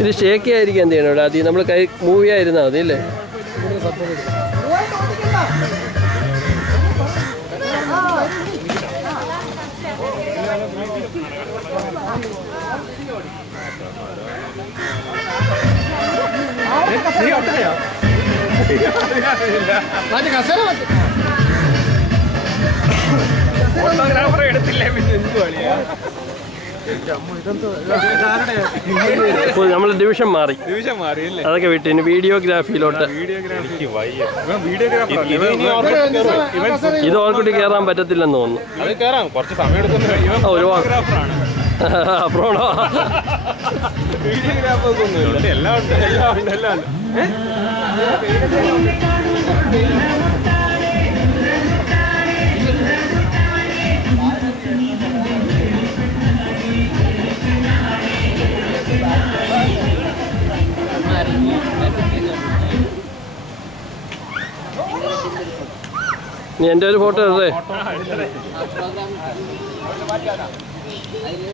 ഇത് ഷേക്ക് ആയിരിക്കും എന്ത് ചെയ്യണം ഇവിടെ ആദ്യം നമ്മൾ കൈ മൂവ് ആയിരുന്നാൽ മതി അല്ലേ? ഫോട്ടോഗ്രാഫർ എടുത്തില്ലേ പിന്നെ എന്ത് കളിയാ? നമ്മൾ ഡിവിഷൻ മാറി അല്ലേ? അതൊക്കെ വിട്ട് ഇനി വീഡിയോഗ്രാഫിയിലോട്ട്. ഇത് ഓർക്കുട്ടി കയറാൻ പറ്റത്തില്ലെന്ന് തോന്നുന്നു. അത് കയറാം, കുറച്ച് സമയം എടുക്കുന്നു. ഒരുപാട് അപ്പുറമാണോ? വീഡിയോഗ്രാഫേഴ്സ് ഒന്നുമില്ല, എല്ലാം ഉണ്ട്, എല്ലാം ഉണ്ട്, എല്ലാം ഉണ്ട്. നീ എൻ്റെ ഒരു ഫോട്ടോ എടുത്തേ.